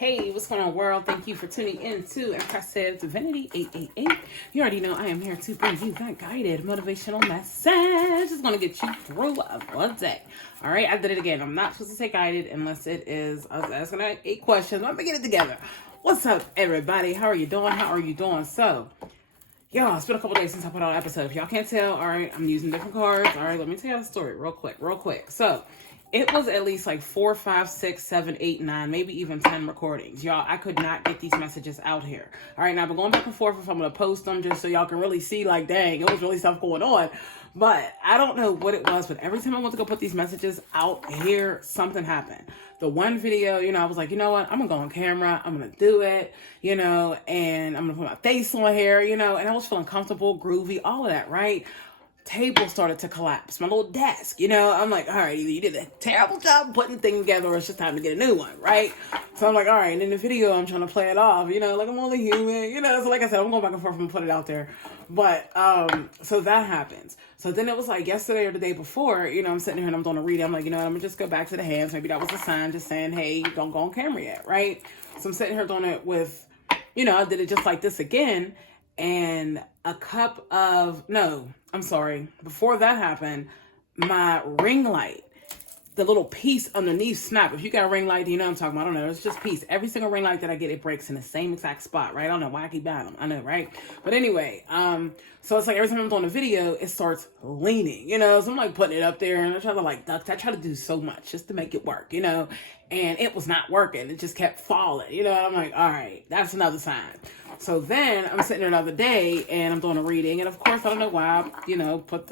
Hey, what's going on, world? Thank you for tuning in to Impressive Divinity 888. You already know I am here to bring you that guided motivational message. It's going to get you through a day. All right, I did it again. I'm not supposed to say guided unless it is. I was asking 8 questions. Let me get it together. What's up, everybody? How are you doing? How are you doing? So, y'all, it's been a couple days since I put out an episode. If y'all can't tell, all right, I'm using different cards. All right, let me tell you the story real quick. So, it was at least like 4, 5, 6, 7, 8, 9, maybe even 10 recordings. Y'all, I could not get these messages out here. All right, now I've been going back and forth if I'm going to post them just so y'all can really see, like, dang, it was really stuff going on. But I don't know what it was, but every time I went to go put these messages out here, something happened. The one video, I was like, you know what? I'm going to go on camera. I'm going to do it, and I'm going to put my face on here, and I was feeling comfortable, groovy, all of that, right? Table started to collapse. My little desk, I'm like, all right, either you did a terrible job putting the thing together or it's just time to get a new one, right? So I'm like, all right, and in the video, I'm trying to play it off, like I'm only human, so like I said, I'm going back and forth and put it out there. But, so that happens. So then it was like yesterday or the day before, I'm sitting here and I'm doing a reading. I'm like, I'm going to just go back to the hands. Maybe that was a sign just saying, hey, don't go on camera yet, right? So I'm sitting here doing it with, I did it just like this again. And before that happened, my ring light, the little piece underneath snapped. If you got a ring light, you know what I'm talking about. I don't know. It's just piece. Every single ring light that I get, it breaks in the same exact spot, right? I don't know why I keep buying them. I know, right? But anyway, so it's like every time I'm doing a video, it starts leaning, so I'm like putting it up there and I try to like duck. I try to do so much just to make it work, and it was not working. It just kept falling, and I'm like, all right, that's another sign. So then I'm sitting there another day and I'm doing a reading. And of course, I don't know why, put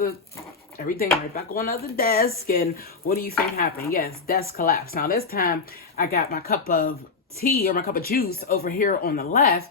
everything right back on the desk. And what do you think happened? Yes, desk collapsed. Now this time I got my cup of tea or my cup of juice over here on the left,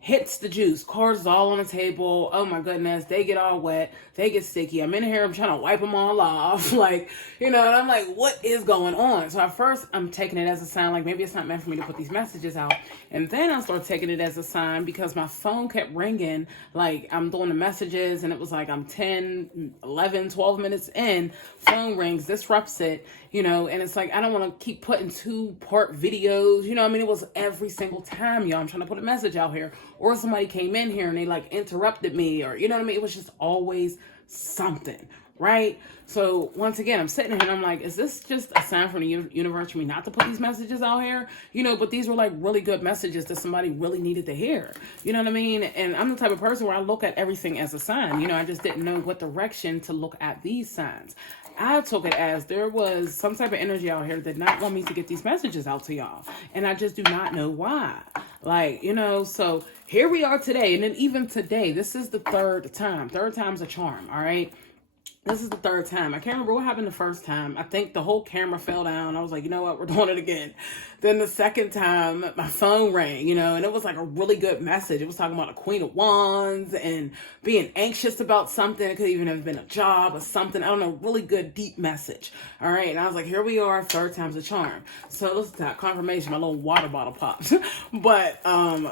hits the juice. Cards is all on the table. Oh my goodness. They get all wet. They get sticky. I'm in here. I'm trying to wipe them all off. And I'm like, what is going on? So at first I'm taking it as a sign, like maybe it's not meant for me to put these messages out. And then I started taking it as a sign because my phone kept ringing. Like I'm doing the messages and it was like I'm 10, 11, 12 minutes in. Phone rings, disrupts it, and it's like I don't want to keep putting 2-part videos. It was every single time, y'all. I'm trying to put a message out here. Or somebody came in here and they like interrupted me or, It was just always something, right? So once again, I'm sitting here and I'm like, is this just a sign from the universe for me not to put these messages out here? But these were like really good messages that somebody really needed to hear. You know what I mean? And I'm the type of person where I look at everything as a sign. I just didn't know what direction to look at these signs. I took it as there was some type of energy out here that did not want me to get these messages out to y'all. And I just do not know why. So here we are today. And then even today, this is the third time. Third time's a charm, all right? This is the third time. I can't remember what happened the first time. I think the whole camera fell down. I was like, you know what? We're doing it again. Then the second time, my phone rang, and it was like a really good message. It was talking about a Queen of Wands and being anxious about something. It could even have been a job or something. I don't know. Really good, deep message. All right. And I was like, here we are. Third time's a charm. So listen to that confirmation. My little water bottle popped. But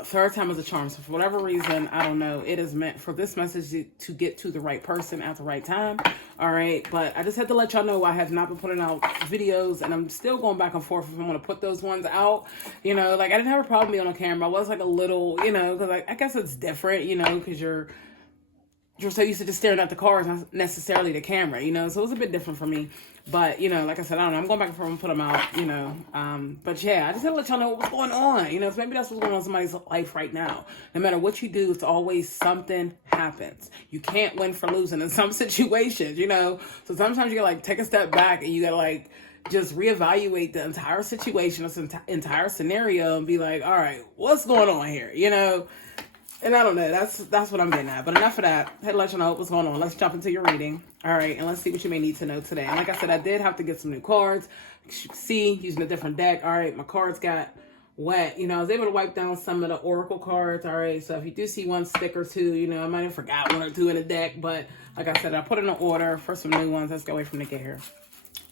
third time is a charm. So for whatever reason, I don't know. It is meant for this message to get to the right person at the right time. All right, but I just had to let y'all know I have not been putting out videos, and I'm still going back and forth if I'm going to put those ones out. I didn't have a problem being on camera. I was like a little, because I guess it's different, because you're so used to just staring at the cars, not necessarily the camera, so it was a bit different for me. But, like I said, I don't know. I'm going back and forth and put them out, but yeah, I just had to let y'all know what was going on, so maybe that's what's going on in somebody's life right now. No matter what you do, it's always something happens. You can't win for losing in some situations, so sometimes you gotta take a step back and you gotta just reevaluate the entire situation, this entire scenario and be like, all right, what's going on here, And I don't know. That's what I'm getting at. But enough of that. I had to let you know what's going on. Let's jump into your reading. All right. And let's see what you may need to know today. And like I said, I did have to get some new cards. As you can see, using a different deck. All right. My cards got wet. I was able to wipe down some of the Oracle cards. All right. So if you do see one stick or two, I might have forgot 1 or 2 in the deck. But like I said, I put in an order for some new ones. Let's go away from the get here.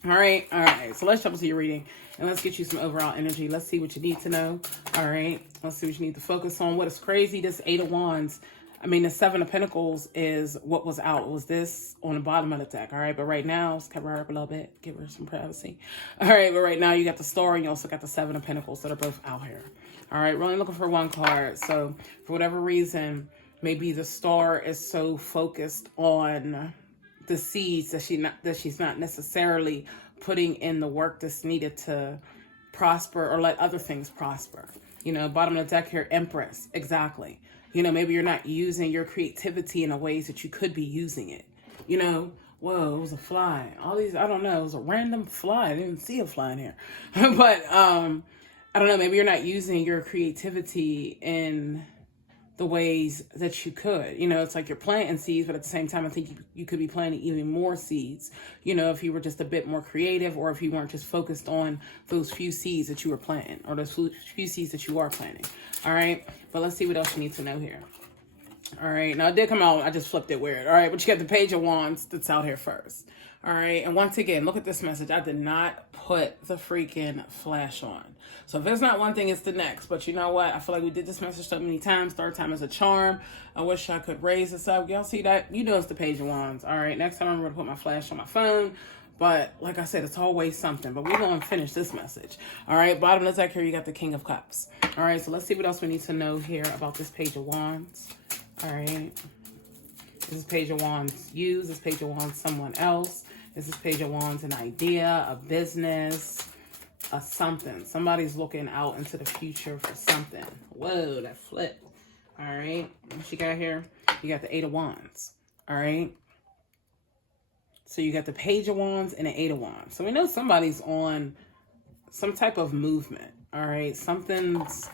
All right. So let's jump into your reading and let's get you some overall energy. Let's see what you need to know. All right. Let's see what you need to focus on. What is crazy? This 8 of Wands. I mean, the Seven of Pentacles is what was out. It was this on the bottom of the deck, all right? But right now, let's cover her up a little bit, give her some privacy. All right, but right now you got the Star and you also got the Seven of Pentacles that are both out here. All right, we're only looking for one card. So for whatever reason, maybe the Star is so focused on the seeds that she's not necessarily putting in the work that's needed to prosper or let other things prosper. You know, bottom of the deck here, Empress. Exactly. You know, maybe you're not using your creativity in the ways that you could be using it. You know, whoa, it was a fly. All these, I don't know, it was a random fly. I didn't even see a fly in here. But I don't know, maybe you're not using your creativity in the ways that you could. You know, it's like you're planting seeds, but at the same time, I think you could be planting even more seeds, you know, if you were just a bit more creative, or if you weren't just focused on those few seeds that you were planting, or those few seeds that you are planting. All right, but let's see what else you need to know here. All right, now it did come out, I just flipped it weird. All right, but you got the Page of Wands that's out here first. All right, and once again, look at this message. I did not put the freaking flash on. So if it's not one thing, it's the next. But you know what? I feel like we did this message so many times. Third time is a charm. I wish I could raise this up. Y'all see that? You know it's the Page of Wands. All right, next time I'm going to put my flash on my phone. But like I said, it's always something. But we're going to finish this message. All right, bottom of the deck here, you got the King of Cups. All right, so let's see what else we need to know here about this Page of Wands. All right. This is Page of Wands you. This Page of Wands someone else. This is Page of Wands an idea, a business, a something. Somebody's looking out into the future for something. Whoa, that flipped. All right. What you got here? You got the Eight of Wands. All right. So you got the Page of Wands and the Eight of Wands. So we know somebody's on some type of movement. All right. Something's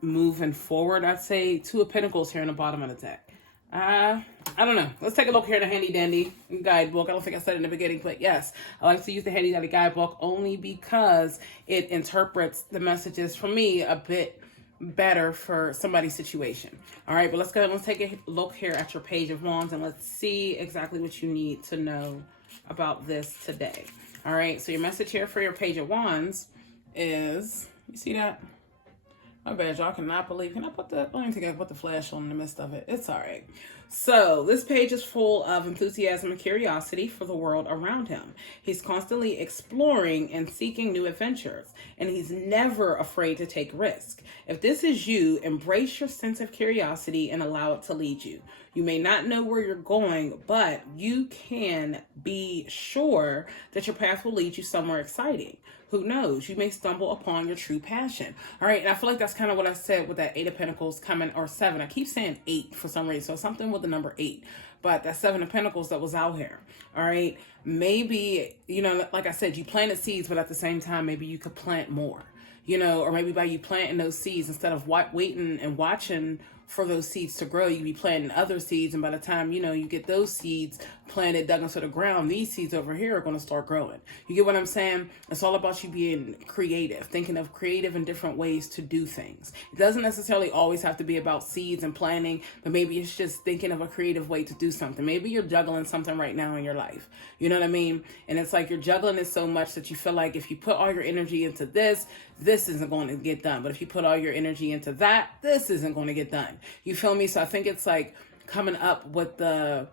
moving forward. I'd say Two of Pentacles here in the bottom of the deck. I don't know. Let's take a look here at the handy dandy guidebook. I don't think I said it in the beginning, but yes, I like to use the handy dandy guidebook only because it interprets the messages for me a bit better for somebody's situation. All right, but let's go ahead and let's take a look here at your Page of Wands and let's see exactly what you need to know about this today. All right, so your message here for your Page of Wands is, you see that? My bad, y'all cannot believe. Can I put the, I don't even think I put the flash on in the midst of it. It's all right. So this page is full of enthusiasm and curiosity for the world around him. He's constantly exploring and seeking new adventures, and he's never afraid to take risk. If this is you, embrace your sense of curiosity and allow it to lead you. You may not know where you're going, but you can be sure that your path will lead you somewhere exciting. Who knows? You may stumble upon your true passion. All right. And I feel like that's kind of what I said with that Eight of Pentacles coming, or seven. I keep saying eight for some reason. So something with the number 8, but that Seven of Pentacles that was out here. All right. Maybe, you know, like I said, you planted seeds, but at the same time, maybe you could plant more, you know, or maybe by you planting those seeds, instead of waiting and watching for those seeds to grow, you be planting other seeds, and by the time you know you get those seeds planted, dug into the ground, these seeds over here are going to start growing. You get what I'm saying? It's all about you being creative, thinking of creative and different ways to do things. It doesn't necessarily always have to be about seeds and planting, but maybe it's just thinking of a creative way to do something. Maybe you're juggling something right now in your life, you know what I mean? And it's like you're juggling it so much that you feel like if you put all your energy into this isn't going to get done, but if you put all your energy into that, this isn't going to get done. You feel me? So I think it's like coming up with the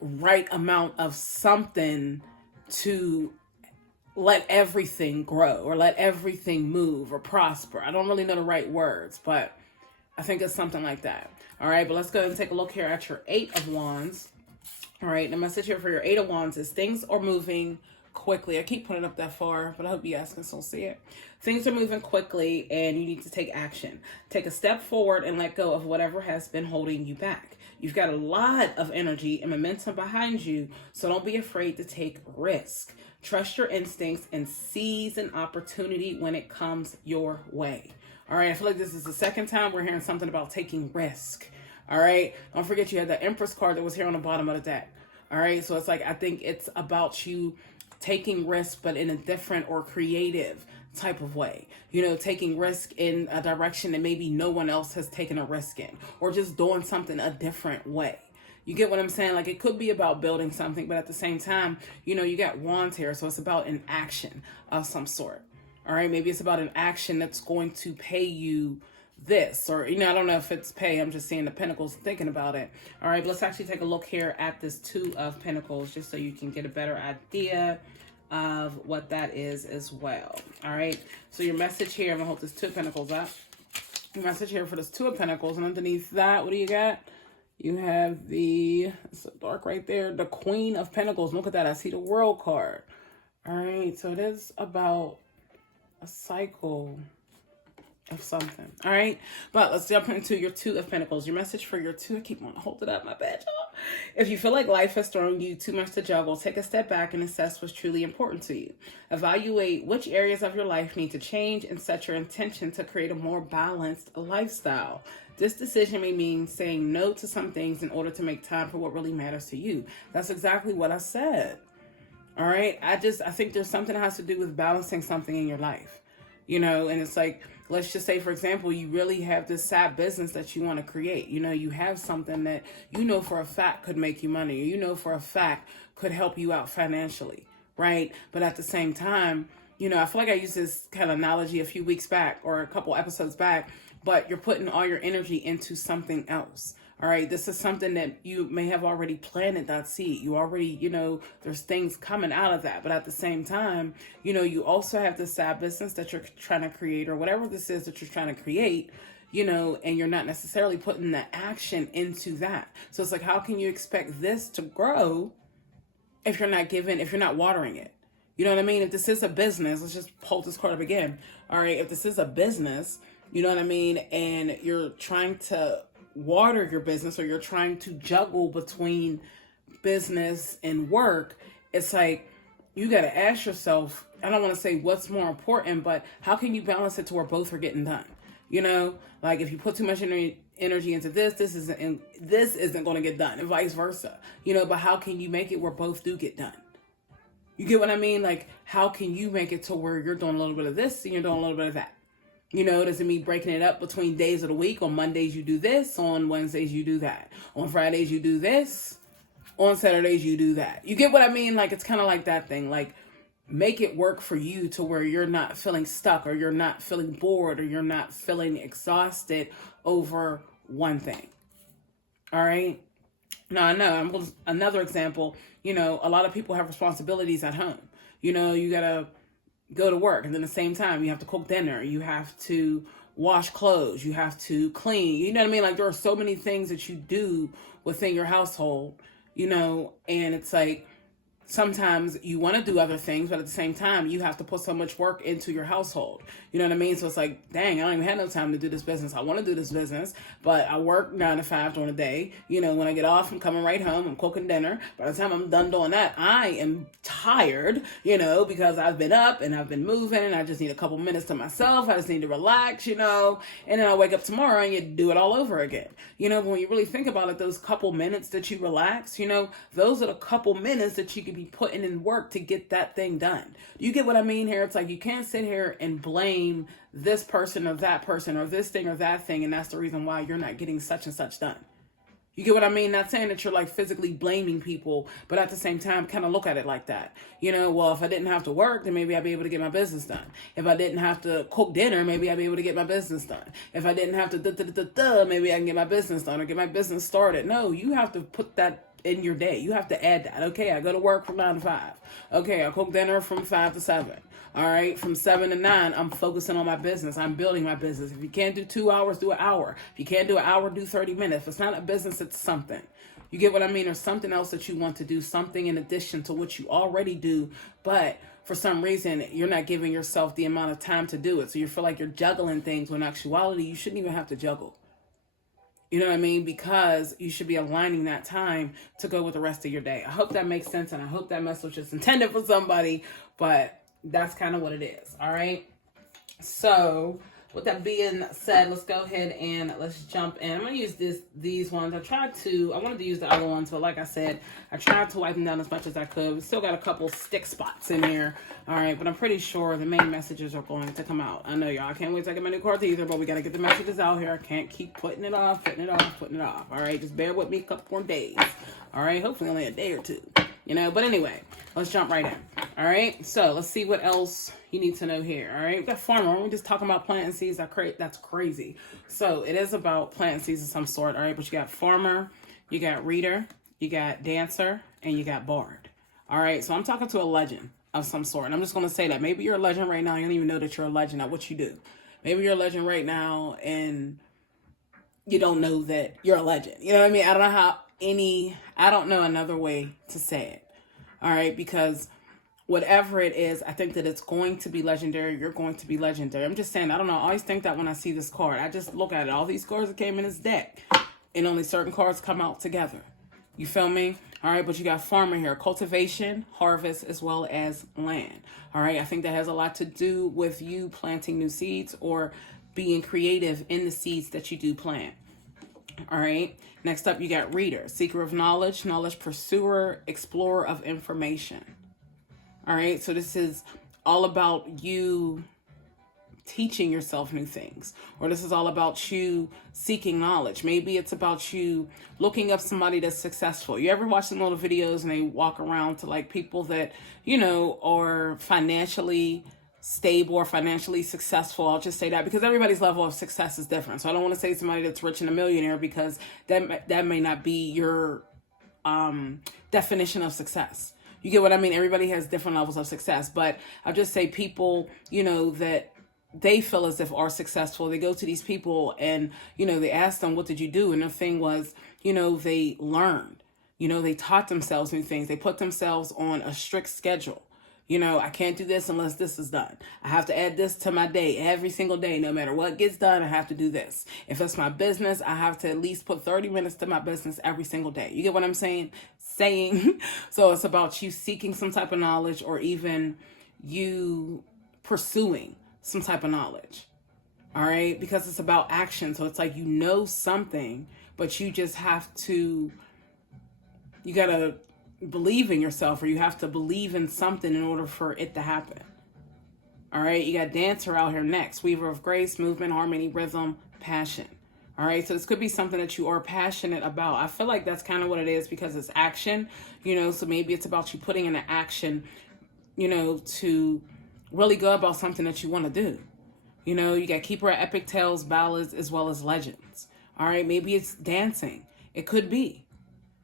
right amount of something to let everything grow or let everything move or prosper. I don't really know the right words, but I think it's something like that. All right, but let's go ahead and take a look here at your Eight of Wands. All right, the message here for your Eight of Wands is things are moving quickly. I keep putting it up that far, but I hope you guys can still see it. Things are moving quickly and you need to take action. Take a step forward and let go of whatever has been holding you back. You've got a lot of energy and momentum behind you, so don't be afraid to take risk. Trust your instincts and seize an opportunity when it comes your way. All right, I feel like this is the second time we're hearing something about taking risk. All right, don't forget you had the Empress card that was here on the bottom of the deck. All right, so it's like, I think it's about you taking risk, but in a different or creative type of way, you know, taking risk in a direction that maybe no one else has taken a risk in, or just doing something a different way. You get what I'm saying? Like, it could be about building something, but at the same time, you know, you got wands here, so it's about an action of some sort. All right, maybe it's about an action that's going to pay you this, or, you know, I don't know if it's pay. I'm just seeing the Pentacles, thinking about it. All right, but let's actually take a look here at this Two of Pentacles, just so you can get a better idea of what that is as well. All right, so your message here, I'm gonna hold this Two of Pentacles up. Your message here for this Two of Pentacles, and underneath that, what do you got? You have it's so dark right there, the Queen of Pentacles. Look at that, I see the World card. All right, so it is about a cycle of something. All right, but let's jump into your Two of Pentacles. Your message for your two, I keep wanting to hold it up, my bad, y'all. If you feel like life has thrown you too much to juggle, take a step back and assess what's truly important to you. Evaluate which areas of your life need to change and set your intention to create a more balanced lifestyle. This decision may mean saying no to some things in order to make time for what really matters to you. That's exactly what I said. All right, I think there's something that has to do with balancing something in your life, you know, and it's like, let's just say, for example, you really have this side business that you want to create. You know, you have something that you know for a fact could make you money, or you know for a fact could help you out financially, right? But at the same time, you know, I feel like I used this kind of analogy a few weeks back or a couple episodes back, but you're putting all your energy into something else. All right, this is something that you may have already planted that seed. You already, you know, there's things coming out of that. But at the same time, you know, you also have this side business that you're trying to create, or whatever this is that you're trying to create, you know, and you're not necessarily putting the action into that. So it's like, how can you expect this to grow if you're not watering it? You know what I mean? If this is a business, let's just hold this card up again. All right, if this is a business, you know what I mean, and you're trying to water your business, or you're trying to juggle between business and work, it's like you got to ask yourself, I don't want to say what's more important, but how can you balance it to where both are getting done? You know, like if you put too much energy into this isn't going to get done, and vice versa, you know, but how can you make it where both do get done? You get what I mean? Like, how can you make it to where you're doing a little bit of this and you're doing a little bit of that? You know, does it mean breaking it up between days of the week? On Mondays, you do this. On Wednesdays, you do that. On Fridays, you do this. On Saturdays, you do that. You get what I mean? Like, it's kind of like that thing. Like, make it work for you to where you're not feeling stuck, or you're not feeling bored, or you're not feeling exhausted over one thing. All right? Now, I know, another example, you know, a lot of people have responsibilities at home. You know, you got to go to work, and then at the same time you have to cook dinner, you have to wash clothes, you have to clean, you know what I mean? Like, there are so many things that you do within your household, you know, and it's like sometimes you want to do other things, but at the same time you have to put so much work into your household, you know what I mean? So it's like, dang, I don't even have no time to do this business. I want to do this business, but I work 9 to 5 during the day. You know, when I get off, I'm coming right home, I'm cooking dinner. By the time I'm done doing that, I am tired, you know, because I've been up and I've been moving, and I just need a couple minutes to myself. I just need to relax, you know, and then I wake up tomorrow and you do it all over again. You know, but when you really think about it, those couple minutes that you relax, you know, those are the couple minutes that you could be putting in work to get that thing done. You get what I mean here? It's like, you can't sit here and blame this person or that person or this thing or that thing, and that's the reason why you're not getting such and such done. You get what I mean? Not saying that you're like physically blaming people, but at the same time, kind of look at it like that. You know, well, if I didn't have to work, then maybe I'd be able to get my business done. If I didn't have to cook dinner, maybe I'd be able to get my business done. If I didn't have to maybe I can get my business done or get my business started. No, you have to put that in your day. You have to add that. Okay, I go to work from 9 to 5. Okay, I cook dinner from 5 to 7. All right, from 7 to 9, I'm focusing on my business. I'm building my business. If you can't do 2 hours, do an hour. If you can't do an hour, do 30 minutes. If it's not a business, it's something. You get what I mean? Or something else that you want to do, something in addition to what you already do, but for some reason, you're not giving yourself the amount of time to do it. So you feel like you're juggling things when in actuality, you shouldn't even have to juggle. You know what I mean? Because you should be aligning that time to go with the rest of your day. I hope that makes sense, and I hope that message is intended for somebody, but that's kind of what it is. All right. So with that being said, let's go ahead and let's jump in. I'm going to use these ones. I wanted to use the other ones, but like I said, I tried to wipe them down as much as I could. We still got a couple stick spots in here. All right. But I'm pretty sure the main messages are going to come out. I know y'all can't wait to get my new cards either, but we got to get the messages out here. I can't keep putting it off. All right. Just bear with me a couple more days. All right. Hopefully only a day or two, you know, but anyway, let's jump right in. All right, so let's see what else you need to know here. All right, we got farmer. We're just talking about planting seeds. That's crazy. So it is about planting seeds of some sort. All right, but you got farmer, you got reader, you got dancer, and you got bard. All right, so I'm talking to a legend of some sort, and I'm just going to say that maybe you're a legend right now. You don't even know that you're a legend at what you do. Maybe you're a legend right now, and you don't know that you're a legend. You know what I mean? I don't know another way to say it. All right, because whatever it is, I think that it's going to be legendary. You're going to be legendary. I'm just saying, I don't know. I always think that when I see this card, I just look at it. All these cards that came in this deck, and only certain cards come out together. You feel me? All right, but you got farmer here, cultivation, harvest, as well as land. All right, I think that has a lot to do with you planting new seeds or being creative in the seeds that you do plant. All right, next up, you got reader, seeker of knowledge, knowledge pursuer, explorer of information. All right, so this is all about you teaching yourself new things, or this is all about you seeking knowledge. Maybe it's about you looking up somebody that's successful. You ever watch some little videos and they walk around to like people that, you know, are financially stable or financially successful? I'll just say that because everybody's level of success is different. So I don't want to say somebody that's rich and a millionaire because that may not be your definition of success. You get what I mean? Everybody has different levels of success, but I'll just say people, you know, that they feel as if are successful. They go to these people and, you know, they ask them, what did you do? And the thing was, you know, they learned, you know, they taught themselves new things. They put themselves on a strict schedule. You know, I can't do this unless this is done. I have to add this to my day every single day. No matter what gets done, I have to do this. If it's my business, I have to at least put 30 minutes to my business every single day. You get what I'm saying? So it's about you seeking some type of knowledge or even you pursuing some type of knowledge. All right? Because it's about action. So it's like you know something, but you just have to, you got to believe in yourself, or you have to believe in something in order for it to happen. All right, you got dancer out here next, weaver of grace, movement, harmony, rhythm, passion. All right, so this could be something that you are passionate about. I feel like that's kind of what it is because it's action, you know, so maybe it's about you putting into action, you know, to really go about something that you want to do. You know, you got keeper of epic tales, ballads, as well as legends. All right, maybe it's dancing. It could be.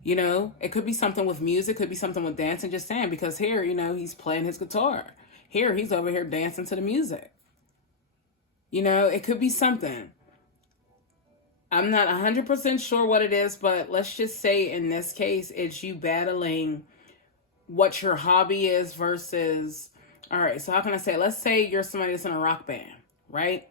You know, it could be something with music, could be something with dancing, just saying, because here, you know, he's playing his guitar. Here, he's over here dancing to the music. You know, it could be something. I'm not 100% sure what it is, but let's just say in this case, it's you battling what your hobby is versus, all right, so how can I say it? Let's say you're somebody that's in a rock band, right?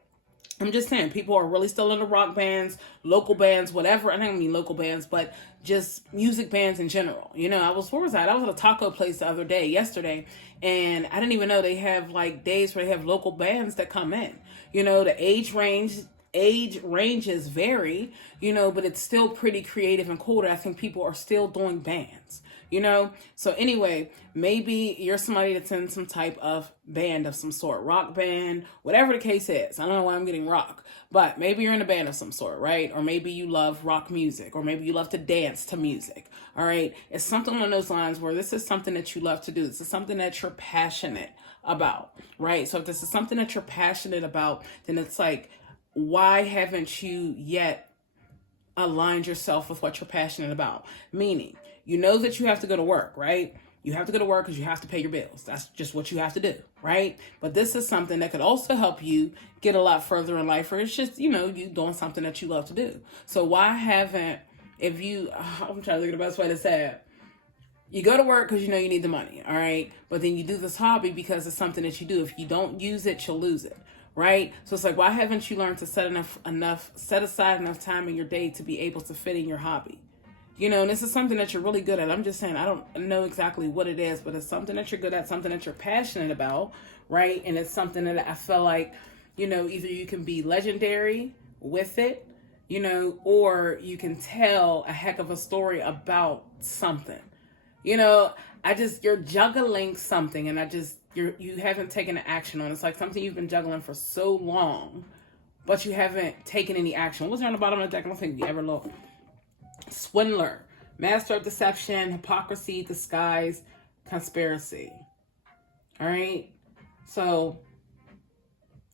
I'm just saying, people are really still into rock bands, local bands, whatever. I don't mean local bands, but just music bands in general. You know, where was that? I was at a taco place yesterday, and I didn't even know they have like days where they have local bands that come in. You know, the age ranges vary, you know, but it's still pretty creative and cool that I think people are still doing bands. You know, so anyway, maybe you're somebody that's in some type of band of some sort, rock band, whatever the case is. I don't know why I'm getting rock, but maybe you're in a band of some sort, right? Or maybe you love rock music, or maybe you love to dance to music. All right. It's something along those lines where this is something that you love to do. This is something that you're passionate about, right? So if this is something that you're passionate about, then it's like, why haven't you yet aligned yourself with what you're passionate about? Meaning, you know that you have to go to work, right? You have to go to work because you have to pay your bills. That's just what you have to do, right? But this is something that could also help you get a lot further in life, or it's just, you know, you doing something that you love to do. So why haven't, I'm trying to think of the best way to say it. You go to work because you know you need the money, all right? But then you do this hobby because it's something that you do. If you don't use it, you'll lose it, right? So it's like, why haven't you learned to set aside enough time in your day to be able to fit in your hobby? You know, and this is something that you're really good at. I'm just saying, I don't know exactly what it is, but it's something that you're good at, something that you're passionate about, right? And it's something that I feel like, you know, either you can be legendary with it, you know, or you can tell a heck of a story about something. You know, you're juggling something, and you haven't taken action on it. It's like something you've been juggling for so long, but you haven't taken any action. What's there on the bottom of the deck? I don't think you ever look. Swindler, master of deception, hypocrisy, disguise, conspiracy. All right. So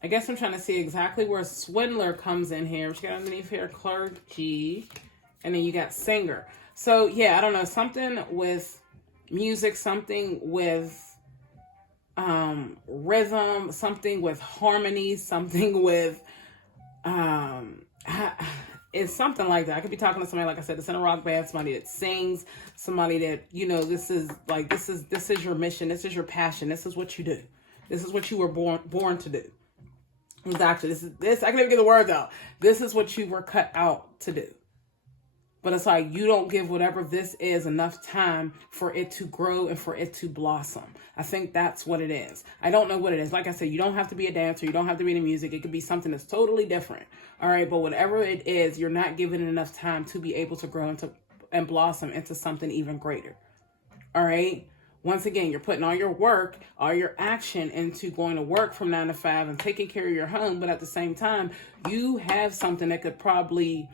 I guess I'm trying to see exactly where swindler comes in here. But you got underneath here clergy, and then you got singer. So yeah, I don't know, something with music, something with rhythm, something with harmony, something with it's something like that. I could be talking to somebody, like I said, that's in a rock band, somebody that sings, somebody that, you know, this is your mission, this is your passion, this is what you do, this is what you were born to do. Exactly. This I can't even get the words out. This is what you were cut out to do. But it's like you don't give whatever this is enough time for it to grow and for it to blossom. I think that's what it is. I don't know what it is. Like I said, you don't have to be a dancer. You don't have to be in music. It could be something that's totally different. All right. But whatever it is, you're not giving it enough time to be able to grow and blossom into something even greater. All right. Once again, you're putting all your work, all your action into going to work from 9 to 5 and taking care of your home. But at the same time, you have something that could probably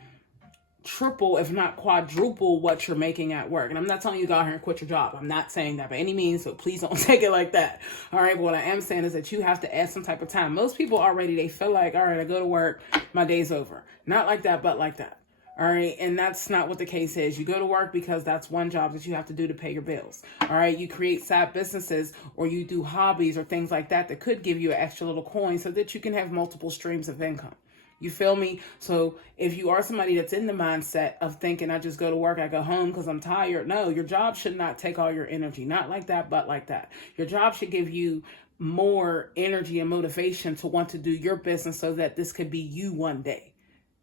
triple, if not quadruple, what you're making at work. And I'm not telling you to go out here and quit your job. I'm not saying that by any means, so please don't take it like that. All right, but what I am saying is that you have to add some type of time. Most people already, they feel like, all right, I go to work, my day's over. Not like that, but like that. All right, and that's not what the case is. You go to work because that's one job that you have to do to pay your bills. All right, you create side businesses or you do hobbies or things like that that could give you an extra little coin so that you can have multiple streams of income. You feel me? So if you are somebody that's in the mindset of thinking, I just go to work, I go home because I'm tired. No, your job should not take all your energy. Not like that, but like that. Your job should give you more energy and motivation to want to do your business so that this could be you one day.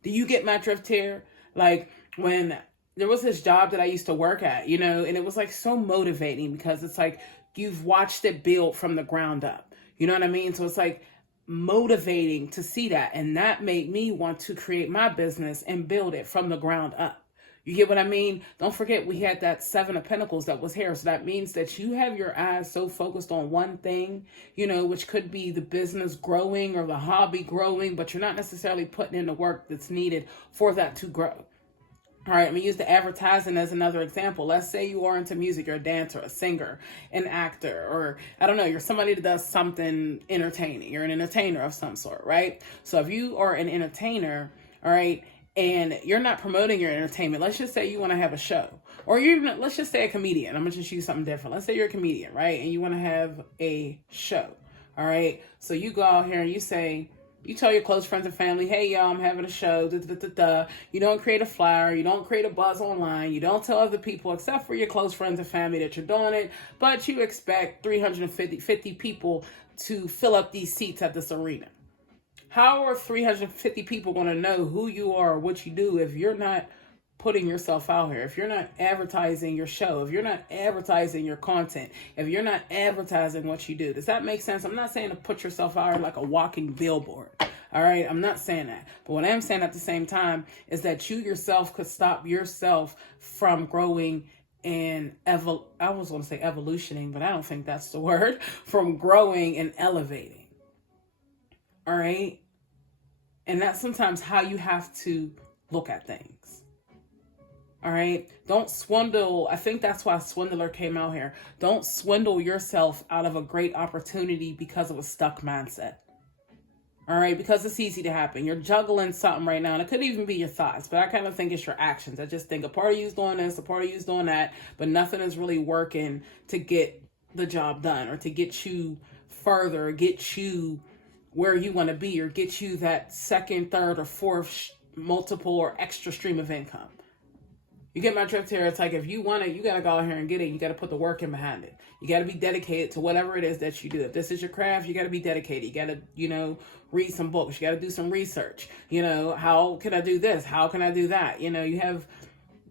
Do you get my drift here? Like when there was this job that I used to work at, you know, and it was like so motivating because it's like you've watched it build from the ground up. You know what I mean? So it's like motivating to see that. And that made me want to create my business and build it from the ground up. You get what I mean? Don't forget we had that 7 of Pentacles that was here. So that means that you have your eyes so focused on one thing, you know, which could be the business growing or the hobby growing, but you're not necessarily putting in the work that's needed for that to grow. All right, I'm going to use the advertising as another example. Let's say you are into music, you're a dancer, a singer, an actor, or I don't know, you're somebody that does something entertaining. You're an entertainer of some sort, right? So if you are an entertainer, all right, and you're not promoting your entertainment, let's just say you want to have a show, or let's just say a comedian. I'm going to just use something different. Let's say you're a comedian, right? And you want to have a show, all right? So you go out here and you tell your close friends and family, hey, y'all, I'm having a show. You don't create a flyer. You don't create a buzz online. You don't tell other people except for your close friends and family that you're doing it. But you expect 350 people to fill up these seats at this arena. How are 350 people going to know who you are or what you do if you're not putting yourself out here, if you're not advertising your show, if you're not advertising your content, if you're not advertising what you do? Does that make sense? I'm not saying to put yourself out here like a walking billboard. All right. I'm not saying that. But what I am saying at the same time is that you yourself could stop yourself from growing and I was going to say evolutioning, but I don't think that's the word, from growing and elevating. All right. And that's sometimes how you have to look at things. All right. Don't swindle. I think that's why swindler came out here. Don't swindle yourself out of a great opportunity because of a stuck mindset. All right. Because it's easy to happen. You're juggling something right now. And it could even be your thoughts, but I kind of think it's your actions. I just think a part of you's doing this, a part of you's doing that, but nothing is really working to get the job done or to get you further, or get you where you want to be, or get you that second, third, or fourth multiple or extra stream of income. You get my drift here. It's like if you want it, you got to go out here and get it. You got to put the work in behind it. You got to be dedicated to whatever it is that you do. If this is your craft, you got to be dedicated. You got to, read some books. You got to do some research. How can I do this? How can I do that? You have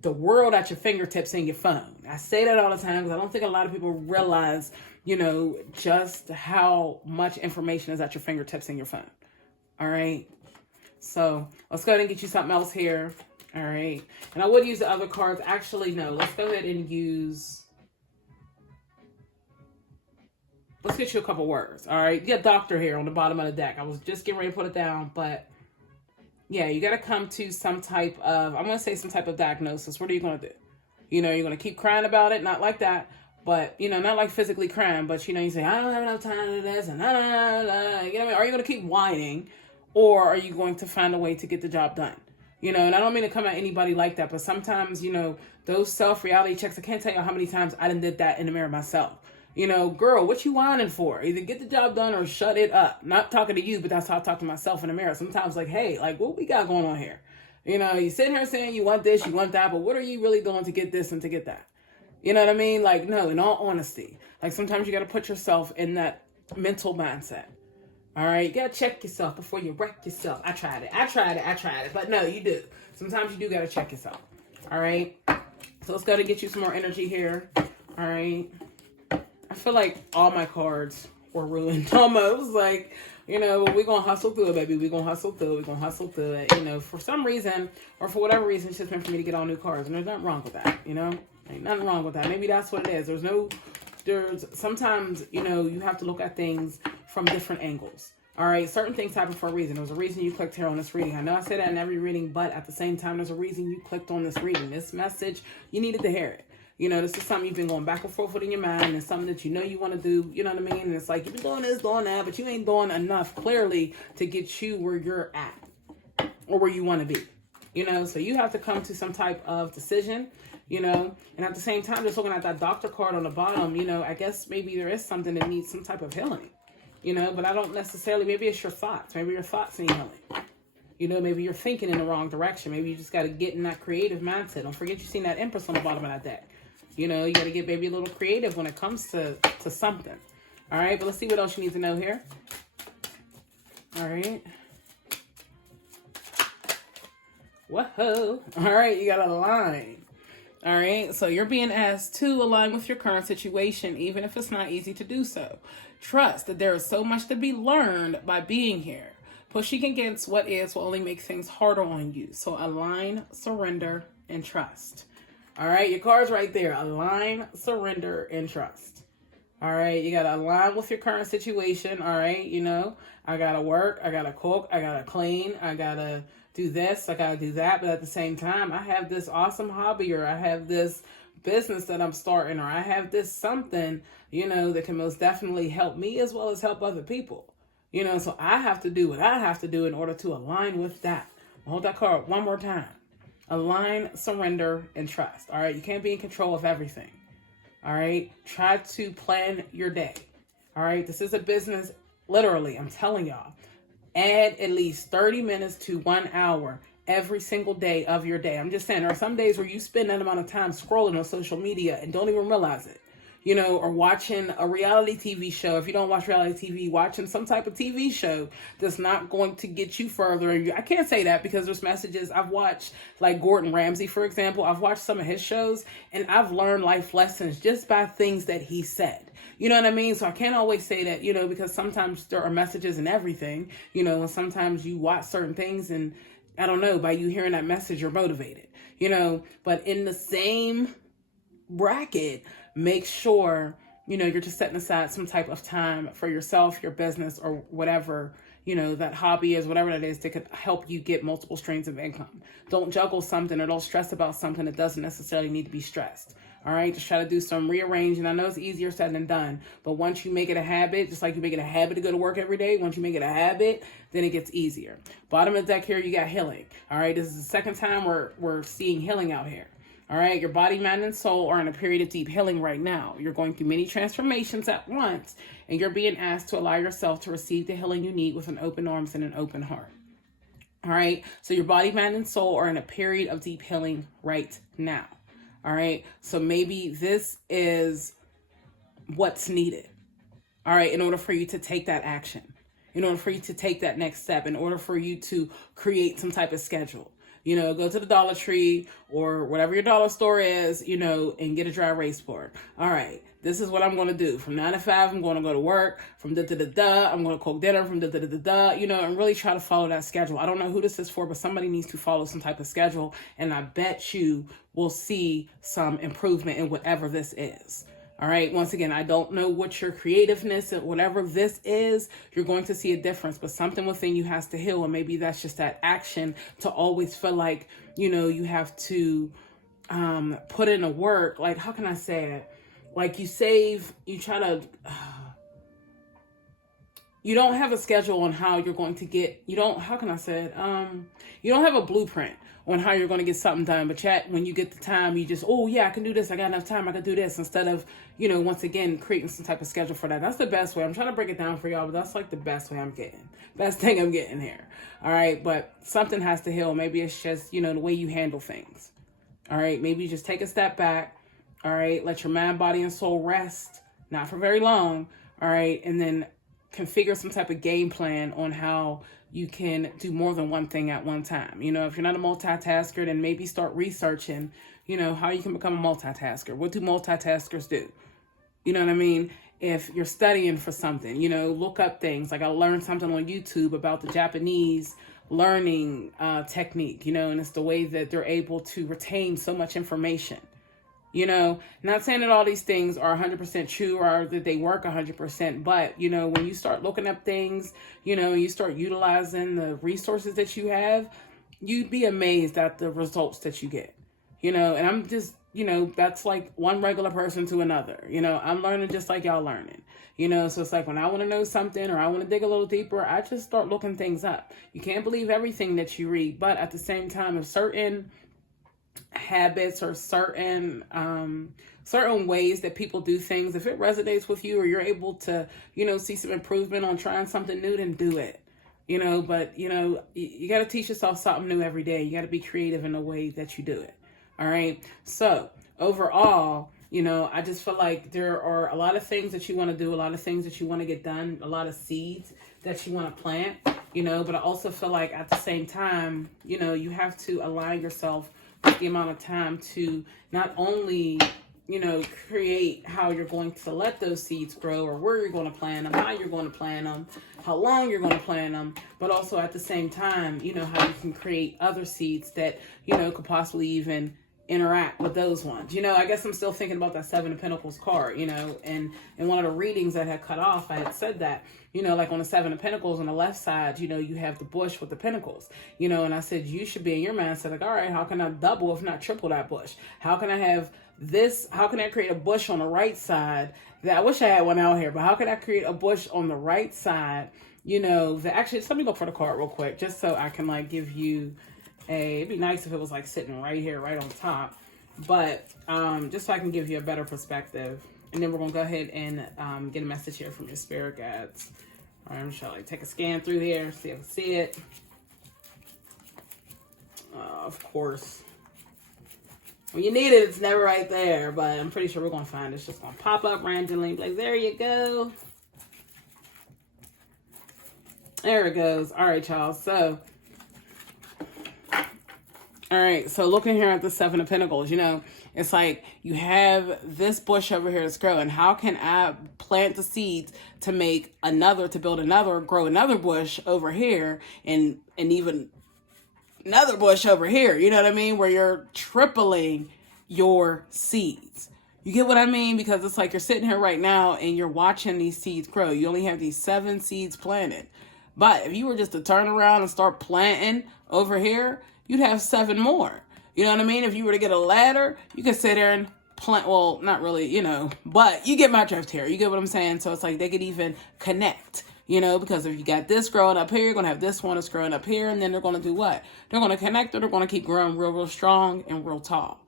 the world at your fingertips in your phone. I say that all the time because I don't think a lot of people realize, just how much information is at your fingertips in your phone. All right. So let's go ahead and get you something else here. All right. And I would use the other cards. Actually, no. Let's go ahead and let's get you a couple words. All right. You got doctor here on the bottom of the deck. I was just getting ready to put it down, but yeah, you got to come to some type of, I'm going to say some type of diagnosis. What are you going to do? You're going to keep crying about it. Not like that. But, not like physically crying, but, you say, I don't have enough time to do this, and nah, nah, nah, nah. You know what I mean? Are you going to keep whining, or are you going to find a way to get the job done? And I don't mean to come at anybody like that, but sometimes, those self-reality checks, I can't tell you how many times I done did that in the mirror myself. Girl, what you whining for? Either get the job done or shut it up. Not talking to you, but that's how I talk to myself in the mirror. Sometimes like, hey, like what we got going on here? You sitting here saying you want this, you want that, but what are you really doing to get this and to get that? You know what I mean? Like, no, in all honesty, like sometimes you got to put yourself in that mental mindset. All right. You got to check yourself before you wreck yourself. I tried it. But no, you do. Sometimes you do got to check yourself. All right. So let's go to get you some more energy here. All right. I feel like all my cards were ruined almost. Like, we're going to hustle through it, baby. We're going to hustle through it. For some reason or for whatever reason, it's just meant for me to get all new cards. And there's nothing wrong with that, Ain't nothing wrong with that. Maybe that's what it is. There's sometimes, you have to look at things from different angles. All right. Certain things happen for a reason. There's a reason you clicked here on this reading. I know I say that in every reading, but at the same time, there's a reason you clicked on this reading. This message, you needed to hear it. This is something you've been going back and forth with in your mind, and it's something that you want to do, you know what I mean? And it's like, you've been doing this, doing that, but you ain't doing enough clearly to get you where you're at or where you want to be, so you have to come to some type of decision, and at the same time, just looking at that doctor card on the bottom, I guess maybe there is something that needs some type of healing, but I don't necessarily, maybe it's your thoughts. Maybe your thoughts need healing. Maybe you're thinking in the wrong direction. Maybe you just got to get in that creative mindset. Don't forget you've seen that Empress on the bottom of that deck. You got to get maybe a little creative when it comes to something. All right, but let's see what else you need to know here. All right. Whoa. All right, you got to align. All right, so you're being asked to align with your current situation, even if it's not easy to do so. Trust that there is so much to be learned by being here. Pushing against what is will only make things harder on you. So align, surrender, and trust. All right, your card's right there. Align, surrender, and trust. All right, you got to align with your current situation. All right, I got to work, I got to cook, I got to clean, I got to do this, I got to do that. But at the same time, I have this awesome hobby, or I have this business that I'm starting, or I have this something, that can most definitely help me as well as help other people. So I have to do what I have to do in order to align with that. Hold that card one more time. Align, surrender, and trust. All right. You can't be in control of everything. All right. Try to plan your day. All right. This is a business. Literally, I'm telling y'all, add at least 30 minutes to 1 hour every single day of your day. I'm just saying, there are some days where you spend that amount of time scrolling on social media and don't even realize it. Or watching a reality TV show. If you don't watch reality TV, watching some type of TV show that's not going to get you further. I can't say that because there's messages. I've watched like Gordon Ramsay, for example. I've watched some of his shows and I've learned life lessons just by things that he said. You know what I mean? So I can't always say that, because sometimes there are messages in everything, and sometimes you watch certain things and I don't know, by you hearing that message, you're motivated, but in the same bracket, make sure, you're just setting aside some type of time for yourself, your business, or whatever, that hobby is, whatever that is, that could help you get multiple streams of income. Don't juggle something or don't stress about something that doesn't necessarily need to be stressed. All right. Just try to do some rearranging. I know it's easier said than done, but once you make it a habit, just like you make it a habit to go to work every day, once you make it a habit, then it gets easier. Bottom of the deck here, you got healing. All right. This is the second time we're seeing healing out here. All right, your body, mind, and soul are in a period of deep healing right now. You're going through many transformations at once, and you're being asked to allow yourself to receive the healing you need with an open arms and an open heart. All right, so your body, mind, and soul are in a period of deep healing right now. All right, so maybe this is what's needed. All right, in order for you to take that action, in order for you to take that next step, in order for you to create some type of schedule. Go to the Dollar Tree or whatever your dollar store is, and get a dry erase board. All right, this is what I'm going to do. From 9 to 5, I'm going to go to work. From da-da-da-da, I'm going to cook dinner. From da-da-da-da, and really try to follow that schedule. I don't know who this is for, but somebody needs to follow some type of schedule. And I bet you will see some improvement in whatever this is. All right. Once again, I don't know what your creativeness and whatever this is, you're going to see a difference, but something within you has to heal. And maybe that's just that action to always feel like, you have to put in the work. Like, how can I say it? like you save, you try to, you don't have a schedule on how you're going to get, you don't, how can I say it? You don't have a blueprint on how you're going to get something done, but yet when you get the time, you just, oh yeah, I can do this. I got enough time. I can do this, instead of, once again, creating some type of schedule for that. That's the best way. I'm trying to break it down for y'all, but that's like the best way I'm getting. Best thing I'm getting here. All right. But something has to heal. Maybe it's just, the way you handle things. All right. Maybe you just take a step back. All right. Let your mind, body, and soul rest, not for very long. All right. And then configure some type of game plan on how you can do more than one thing at one time. If you're not a multitasker, then maybe start researching, how you can become a multitasker. What do multitaskers do? You know what I mean? If you're studying for something, look up things. Like I learned something on YouTube about the Japanese learning technique, and it's the way that they're able to retain so much information. Not saying that all these things are 100% true or that they work 100%, but, when you start looking up things, you start utilizing the resources that you have, you'd be amazed at the results that you get, and I'm just, that's like one regular person to another, I'm learning just like y'all learning, so it's like when I want to know something or I want to dig a little deeper, I just start looking things up. You can't believe everything that you read, but at the same time, if certain habits or certain ways that people do things, if it resonates with you or you're able to see some improvement on trying something new, then do it. But you got to teach yourself something new every day. You got to be creative in the way that you do it. All right. So overall, I just feel like there are a lot of things that you want to do, a lot of things that you want to get done, a lot of seeds that you want to plant, but I also feel like at the same time, you have to align yourself with the amount of time to not only, create how you're going to let those seeds grow or where you're going to plant them, how you're going to plant them, how long you're going to plant them, but also at the same time, how you can create other seeds that, could possibly even interact with those ones. I guess I'm still thinking about that Seven of Pentacles card, and in one of the readings that had cut off, I had said that, like on the Seven of Pentacles on the left side, you have the bush with the pentacles, and I said, you should be in your mindset, like, all right, how can I double, if not triple that bush? How can I have this? How can I create a bush on the right side that I wish I had one out here, but how can I create a bush on the right side, that actually, just let me look for the card real quick, just so I can like give you it'd be nice if it was like sitting right here, right on top, but just so I can give you a better perspective. And then we're gonna go ahead and get a message here from your spirit guides. All right, I'm just gonna take a scan through here, see if I can see it. Of course, when you need it, it's never right there, but I'm pretty sure we're gonna find it. It's just gonna pop up randomly, like, there you go. There it goes. All right, y'all. All right, so looking here at the Seven of Pentacles, it's like you have this bush over here that's growing. How can I plant the seeds to make another, to build another, grow another bush over here and even another bush over here? You know what I mean? Where you're tripling your seeds. You get what I mean? Because it's like you're sitting here right now and you're watching these seeds grow. You only have these 7 seeds planted. But if you were just to turn around and start planting over here, you'd have 7 more. You know what I mean? If you were to get a ladder, you could sit there and plant, well, not really, but you get my drift here. You get what I'm saying? So it's like they could even connect, because if you got this growing up here, you're going to have this one that's growing up here, and then they're going to do what? They're going to connect, or they're going to keep growing real, real strong and real tall.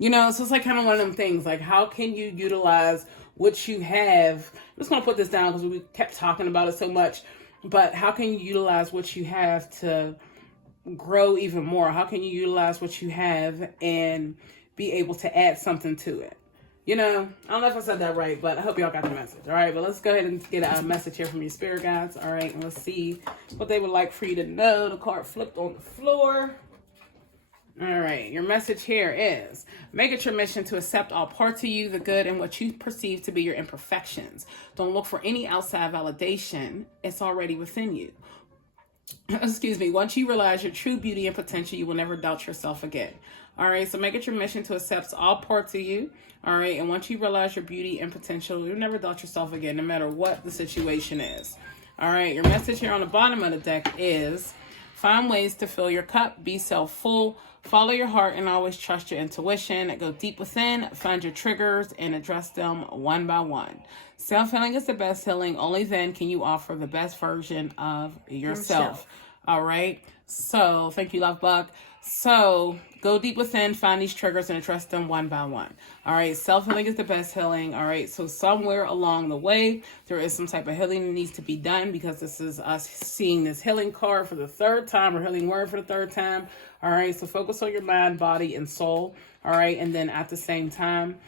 So it's like kind of one of them things, like how can you utilize what you have? I'm just going to put this down because we kept talking about it so much, but how can you utilize what you have to grow even more? How can you utilize what you have and be able to add something to it? I don't know if I said that right, but I hope y'all got the message. All right, but let's go ahead and get a message here from your spirit guides. All right, and let's see what they would like for you to know. The card flipped on the floor. All right, your message here is, make it your mission to accept all parts of you, the good and what you perceive to be your imperfections. Don't look for any outside validation. It's already within you. Excuse me. Once you realize your true beauty and potential, you will never doubt yourself again. All right. So make it your mission to accept all parts of you. All right. And once you realize your beauty and potential, you'll never doubt yourself again, no matter what the situation is. All right. Your message here on the bottom of the deck is, Find ways to fill your cup. Be self-full. Follow your heart and always trust your intuition. Go deep within. Find your triggers and address them one by one. Self-healing is the best healing. Only then can you offer the best version of yourself. All right. So thank you, Love Bug. So go deep within, find these triggers and address them one by one. All right. Self-healing is the best healing. All right. So somewhere along the way, there is some type of healing that needs to be done, because this is us seeing this healing card for the third time, or healing word for the third time. All right. So focus on your mind, body, and soul. All right. And then at the same time,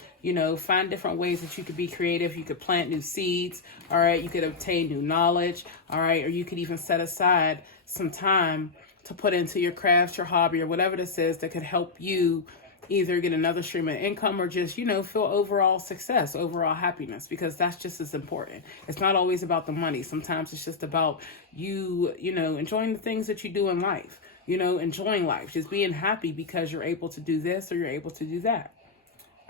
find different ways that you could be creative. You could plant new seeds. All right. You could obtain new knowledge. All right. Or you could even set aside some time to put into your craft, your hobby, or whatever this is that could help you either get another stream of income or just, feel overall success, overall happiness, because that's just as important. It's not always about the money. Sometimes it's just about you, enjoying the things that you do in life, enjoying life, just being happy because you're able to do this or you're able to do that.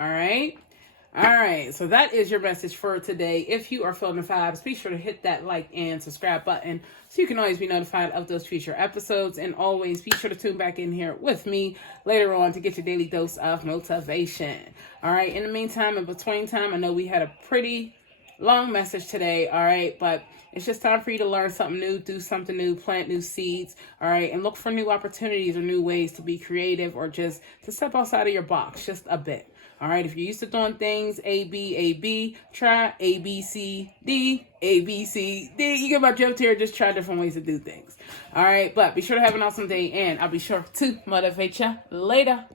All right. All right, so that is your message for today. If you are feeling the vibes, be sure to hit that like and subscribe button so you can always be notified of those future episodes. And always be sure to tune back in here with me later on to get your daily dose of motivation. All right, in the meantime, in between time, I know we had a pretty long message today, all right, but it's just time for you to learn something new, do something new, plant new seeds, all right, and look for new opportunities or new ways to be creative or just to step outside of your box just a bit. All right, if you're used to doing things A, B, try A, B, C, D, A, B, C, D. You get my drift here, just try different ways to do things. All right, but be sure to have an awesome day, and I'll be sure to motivate you later.